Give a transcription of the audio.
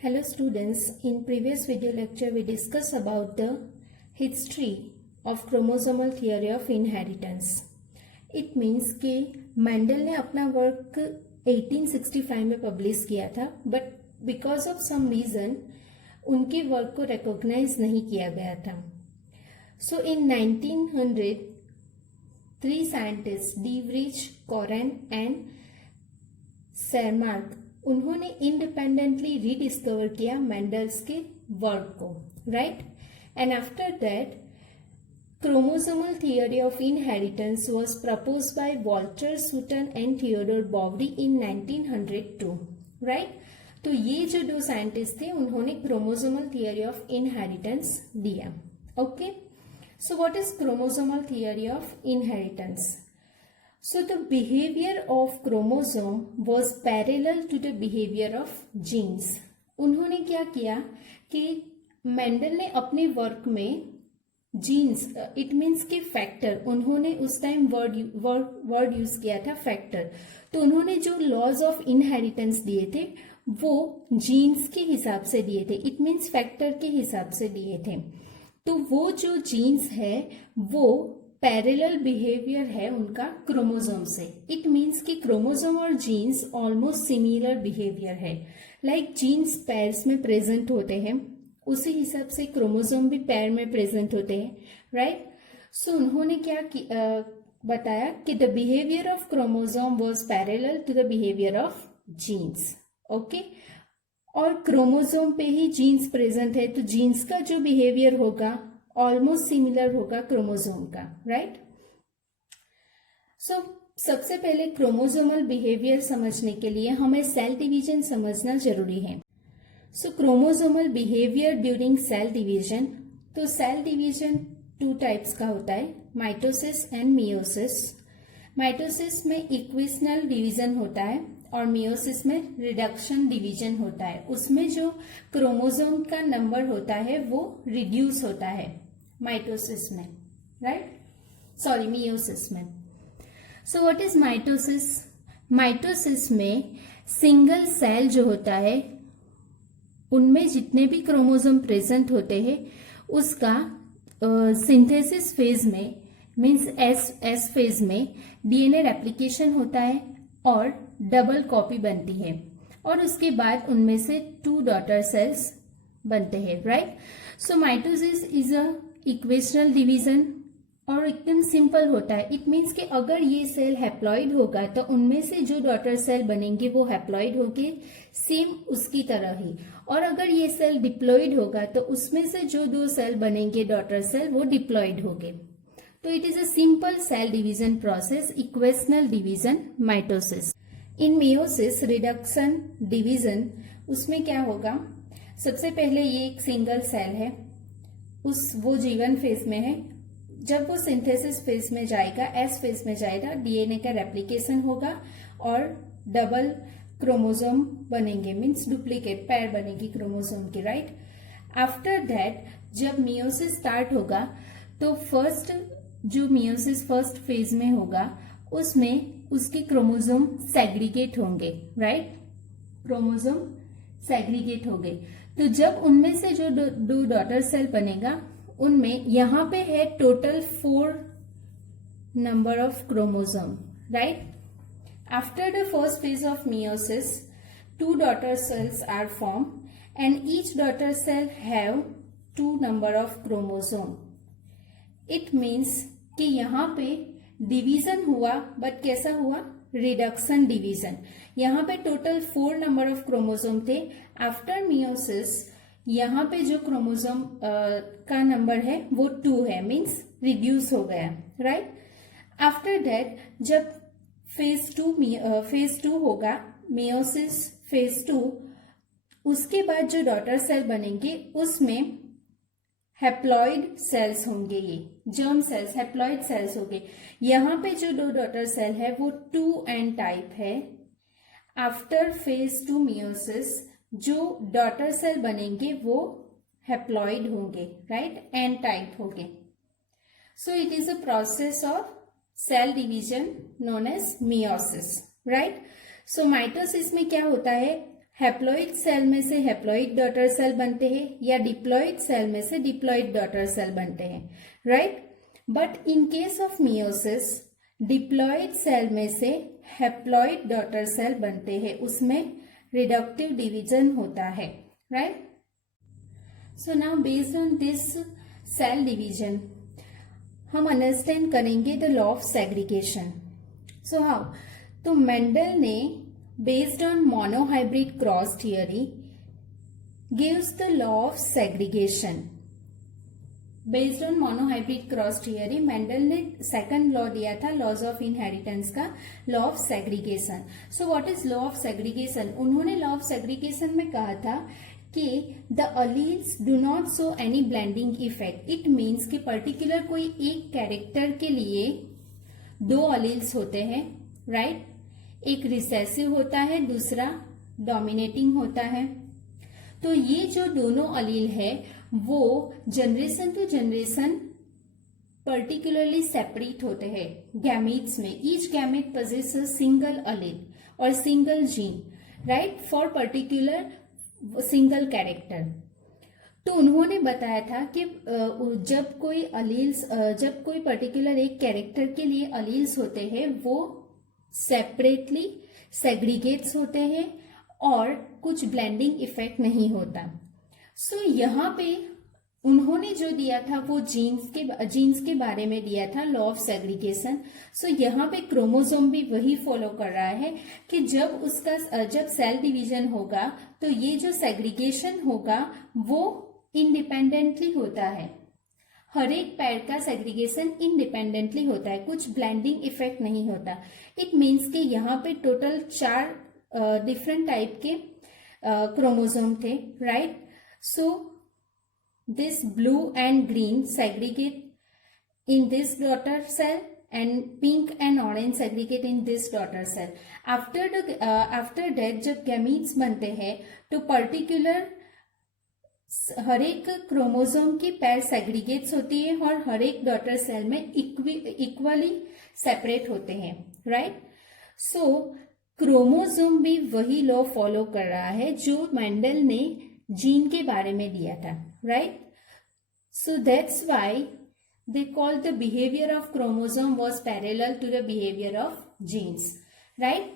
Hello students, in previous video lecture we discussed about the history of chromosomal theory of inheritance. It means कि Mendel ने अपना work 1865 में publish किया था, but because of some reason उनके work को recognise नहीं किया गया था. So in 1900 three scientists de Vries, Correns and Tschermak उन्होंने इंडिपेंडेंटली रीडिस्कवर किया मेंडल्स के वर्क को, right. And after that chromosomal theory of inheritance was proposed by Walter Sutton and Theodore Boveri in 1902, right. तो ये जो दो साइंटिस्ट थे उन्होंने क्रोमोसोमल थियोरी ऑफ इनहेरिटेंस दिया. Okay, so what is chromosomal theory of inheritance? So the behavior of chromosome was parallel to the behavior of genes. उन्होंने क्या किया कि मेंडल ने अपने वर्क में जीन्स, इट मीन्स के फैक्टर, उन्होंने उस टाइम वर्ड यूज किया था फैक्टर. तो उन्होंने जो लॉज ऑफ इनहेरिटेंस दिए थे वो जीन्स के हिसाब से दिए थे, इट मीन्स फैक्टर के हिसाब से दिए थे. तो वो जो जीन्स है वो पैरेलल बिहेवियर है उनका क्रोमोसोम से. इट मीन्स कि क्रोमोसोम और जीन्स ऑलमोस्ट सिमिलर बिहेवियर है. लाइक जीन्स पैर्स में प्रेजेंट होते हैं, उसी हिसाब से क्रोमोसोम भी पैर में प्रेजेंट होते हैं, राइट. सो उन्होंने क्या बताया कि the behaviour of chromosome was parallel to the behaviour of genes. Okay, और क्रोमोसोम पे ही जीन्स प्रेजेंट है तो जीन्स का जो बिहेवियर होगा ऑलमोस्ट सिमिलर होगा क्रोमोसोम का, राइट. सो सबसे पहले क्रोमोसोमल बिहेवियर समझने के लिए हमें सेल डिवीजन समझना जरूरी है. So chromosomal behaviour during cell division, तो सेल डिवीजन टू टाइप्स का होता है, माइटोसिस एंड मियोसिस. माइटोसिस में इक्विसनल डिवीजन होता है और मियोसिस में रिडक्शन डिवीजन होता है. उसमें जो क्रोमोसोम का नंबर होता है वो रिड्यूस होता है माइटोसिस में, राइट, सॉरी मियोसिस में. सो व्हाट इज माइटोसिस? माइटोसिस में सिंगल सेल जो होता है उनमें जितने भी क्रोमोसोम प्रेजेंट होते हैं उसका सिंथेसिस फेज में, मीन्स एस फेज में डीएनए रेप्लिकेशन होता है और डबल कॉपी बनती है और उसके बाद उनमें से 2 डॉटर सेल्स बनते हैं, right. So mitosis is a equational division और एकदम सिंपल होता है. इट मीन्स कि अगर ये सेल हैप्लॉइड होगा तो उनमें से जो डॉटर सेल बनेंगे वो हैप्लॉइड होंगे सेम उसकी तरह ही, और अगर ये सेल डिप्लॉइड होगा तो उसमें से जो 2 सेल बनेंगे डॉटर सेल वो डिप्लॉइड होंगे. तो it is a simple cell division process, equational division, mitosis. In meiosis reduction division, उसमें क्या होगा, सबसे पहले ये एक सिंगल सेल है, वो G1 फेज में है. जब वो सिंथेसिस फेज में जाएगा, एस फेज में जाएगा, डीएनए का रेप्लिकेशन होगा और डबल क्रोमोसोम बनेंगे, मीन्स डुप्लीकेट पैर बनेगी क्रोमोसोम की, राइट. आफ्टर दैट जब मियोसिस स्टार्ट होगा तो फर्स्ट जो मियोसिस फर्स्ट फेज में होगा उसमें उसके क्रोमोसोम सेग्रीगेट होंगे, राइट, क्रोमोसोम सेग्रीगेट हो गए. तो जब उनमें से जो 2 डॉटर सेल बनेगा उनमें यहाँ पे है total 4 number of chromosome, right. After the first phase of meiosis 2 daughter cells are form and each daughter cell have 2 number of chromosome. It means कि यहाँ पे डिवीजन हुआ, बट कैसा हुआ, रिडक्शन डिवीजन. यहाँ पे टोटल 4 नंबर ऑफ क्रोमोसोम थे. After meiosis यहाँ पे जो क्रोमोसोम का नंबर है वो 2 है, मीन्स रिड्यूस हो गया, राइट. आफ्टर दैट जब फेज 2 होगा, मियोसिस फेज 2, उसके बाद जो डॉटर सेल बनेंगे उसमें हैप्लॉइड सेल्स होंगे, ये जर्म सेल्स हैप्लॉइड सेल्स होंगे. यहाँ पे जो 2 डॉटर सेल है वो 2n टाइप है. आफ्टर फेज 2 मियोसिस जो डॉटर सेल बनेंगे वो हैप्लॉइड होंगे, राइट, n टाइप होंगे. So it is a process of cell division known as meiosis, right. So mitosis में क्या होता है, हैप्लॉइड सेल में से हैप्लॉइड डॉटर सेल बनते हैं या डिप्लॉइड सेल में से डिप्लॉइड डॉटर सेल बनते हैं, right. But in case of meiosis diploid cell में से हैप्लॉइड डॉटर सेल बनते हैं, उसमें रिडक्टिव डिवीजन होता है, right. So now based on this cell division हम अंडरस्टैंड करेंगे the law of segregation. So how, तो मेंडल ने based on monohybrid cross theory gives the law of segregation. Based on monohybrid cross theory Mendel ने second law दिया था laws of inheritance का, law of segregation. So what is law of segregation? उन्होंने law of segregation में कहा था कि the alleles do not show any blending effect. It means कि पर्टिकुलर कोई एक कैरेक्टर के लिए दो अलील्स होते हैं, राइट। एक रिसेसिव होता है, दूसरा डोमिनेटिंग होता है। तो ये जो दोनों अलील है वो generation to generation particularly separate होते हैं गैमीट्स में। Each gamete possess a single allele और single gene, right, for particular single character. तो उन्होंने बताया था कि जब कोई पर्टिकुलर एक कैरेक्टर के लिए अलील्स होते हैं वो सेपरेटली सेग्रीगेट्स होते हैं और कुछ ब्लेंडिंग इफेक्ट नहीं होता। सो यहाँ पे उन्होंने जो दिया था वो जीन्स के बारे में दिया था, लॉ ऑफ सेग्रीगेशन। सो यहाँ पे क्रोमोसोम भी वही फॉलो कर रहा है कि जब सेल डिवीजन होगा तो ये जो सेग्रीगेशन होगा वो इंडिपेंडेंटली होता है। हर एक पैर का सेग्रीगेशन इंडिपेंडेंटली होता है, कुछ ब्लेंडिंग इफेक्ट नहीं होता। इट मीन्स कि यहाँ पे टोटल 4 डिफरेंट टाइप के क्रोमोसोम थे, right. So this blue and green segregate in this daughter cell and pink and orange segregate in this daughter cell. After that जब gametes बनते हैं तो पर्टिकुलर हर एक क्रोमोसोम की पैर सेग्रीगेट्स होती है और हर एक डॉटर सेल में इक्वली सेपरेट होते हैं, राइट। सो क्रोमोसोम भी वही लॉ फॉलो कर रहा है जो मेंडल ने जीन के बारे में दिया था, right. So that's why they called the behavior of chromosome was parallel to the behavior of genes, right.